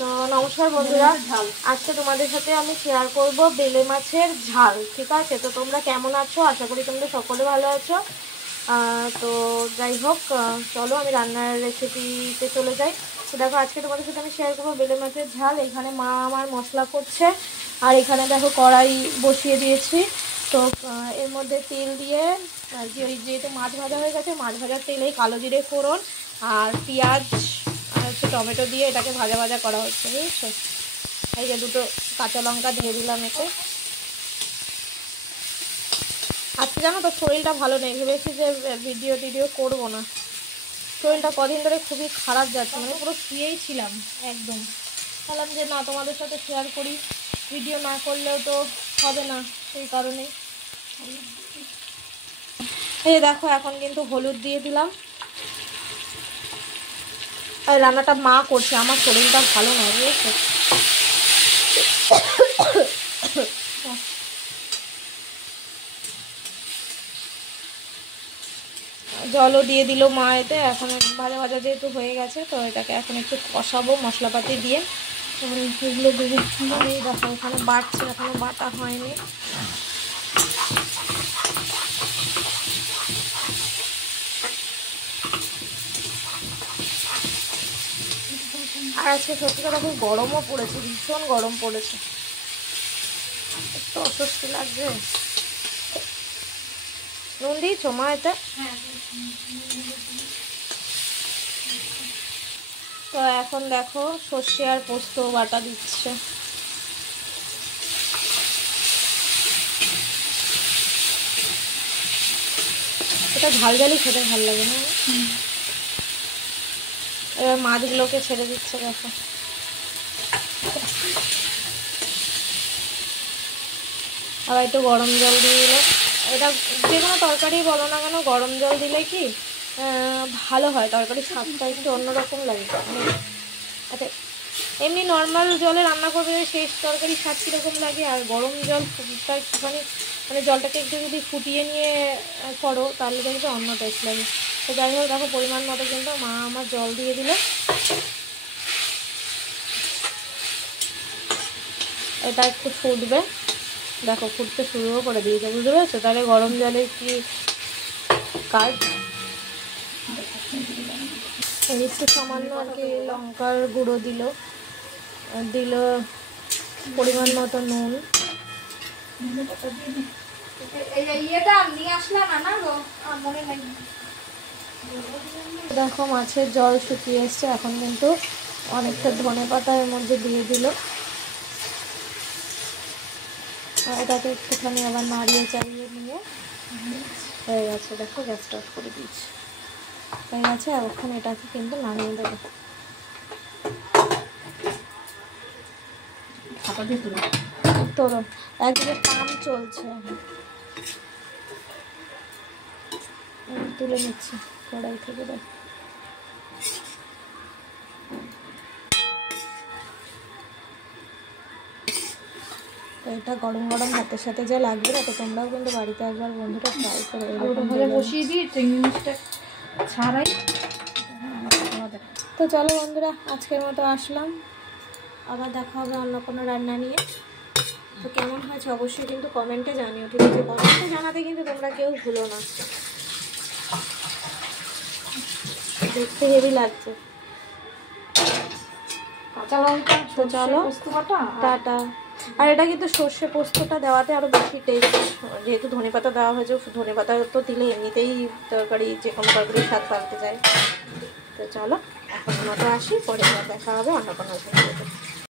তো নমস্কার বন্ধুরা, আজকে তোমাদের সাথে আমি শেয়ার করব বেলে মাছের ঝাল। ঠিক আছে, তো তোমরা কেমন আছো? আশা করি তোমরা সকলে ভালো আছো। তো যাই হোক, চলো আমি রান্নার রেসিপিতে চলে যাই। তো দেখো, আজকে তোমাদের সাথে আমি শেয়ার করবো বেলে মাছের ঝাল। এখানে মা আমার মশলা করছে, আর এখানে দেখো কড়াই বসিয়ে দিয়েছি। তো এর মধ্যে তেল দিয়ে আর কি, ওই যেহেতু মাছ ভাজা হয়ে গেছে, মাছ ভাজার তেলেই কালো জিরে ফোড়ন আর পেঁয়াজ আর হচ্ছে টমেটো দিয়ে এটাকে ভাজা ভাজা করা হচ্ছে, বুঝেছো? এই যে দুটো কাঁচা লঙ্কা দিয়ে দিলাম এতে। আজকে জানো তো শরীরটা ভালো নেই, ভেবেছি যে ভিডিও করবো না। শরীরটা কদিন ধরে খুবই খারাপ যাচ্ছে, মানে পুরো শুয়েই ছিলাম একদম। ভাবলাম যে না, তোমাদের সাথে শেয়ার করি, ভিডিও না করলেও তো হবে না, সেই কারণেই। এই দেখো, এখন কিন্তু হলুদ দিয়ে দিলাম। আর রান্নাটা মা করছে, আমার শরীরটা ভালো নয়, বুঝেছো? জলও দিয়ে দিল মা এতে। এখন ভাজা ভাজা যেহেতু হয়ে গেছে, তো এটাকে এখন একটু কষাবো মশলাপাতি দিয়ে। তখন এগুলো দেবো। এই দেখো এখানে বাটছে, এখনো বাটা হয়নি। আর আজকে সত্যি কথা খুব গরমও পড়েছে, ভীষণ গরম পড়েছে, একটু অস্বস্তি লাগছে। নুন দিয়েছো মা এতে? তো এখন দেখো সর্ষে আর পোস্ত বাটা দিচ্ছে। এটা ঝাল ঝালই খেতে ভালো লাগে না? এবার মাছগুলোকে ছেড়ে দিচ্ছে দেখো। আবার একটু গরম জল দিয়ে দিল। এটা যে কোনো তরকারি বলো না কেন, গরম জল দিলে কি ভালো হয়, তরকারির স্বাদটা একটু অন্যরকম লাগে। আচ্ছা, এমনি নর্মাল জলে রান্না করবে সেই তরকারির স্বাদ কীরকম লাগে, আর গরম জল তার একটুখানি মানে জলটাকে একটু যদি ফুটিয়ে নিয়ে করো তাহলে দেখবে অন্য টেস্ট লাগে। তো যাই হোক, দেখো পরিমাণ মতো কিন্তু মা আমার জল দিয়ে দিল। এটা একটু ফুটবে, দেখো ফুটতে শুরুও করে দিয়েছে, বুঝতে পেরেছো? তাহলে গরম জলে কি কাজ। একটু সামান্য আর কি লঙ্কার গুঁড়ো দিল পরিমাণ মতো নুন। দেখো মাছের জল শুকিয়ে এসছে, এখন কিন্তু অনেকটা ধনেপাতা এর মধ্যে দিয়ে দিল। এটাকে একটুখানি আবার নাড়িয়ে চাড়িয়ে নিয়ে হয়ে গেছে। দেখো গ্যাসটা অফ করে দিয়েছি, হয়ে গেছে। আর ওখানে এটাকে কিন্তু নাড়িয়ে দেবো। তোরো একদিকে পাম্প চলছে, তুলে নিচ্ছি কড়াই থেকে। দেখ তো এটা গরম গরম ভাতের সাথে যা লাগবে না, তো তোমরাও কিন্তু বাড়িতে একবার বন্ধুরা ট্রাই করে বসিয়ে দিয়ে চিংড়ি মাছটা ছাড়াই। তো চলো বন্ধুরা, আজকের মতো আসলাম, আবার দেখা হবে অন্য কোনো রান্না নিয়ে। তো কেমন হয়েছে অবশ্যই কিন্তু কমেন্টে জানিও, ঠিক আছে? কমেন্টে জানাতে কিন্তু তোমরা কেউ ভুলো না। দেখতে হেভি লাগছে। কাঁচা লঙ্কা, তো চলো টাটা। আর এটা কিন্তু সর্ষে পোস্তটা দেওয়াতে আরও বেশি টেস্ট, যেহেতু ধনেপাতা দেওয়া হয়েছে। ধনেপাতা তো দিলে এমনিতেই তরকারি, যে কোনো তরকারির স্বাদ পাল্টে যায়। তো চলো এখন মতো আসি, পরে দেখা হবে অন্য কোনো।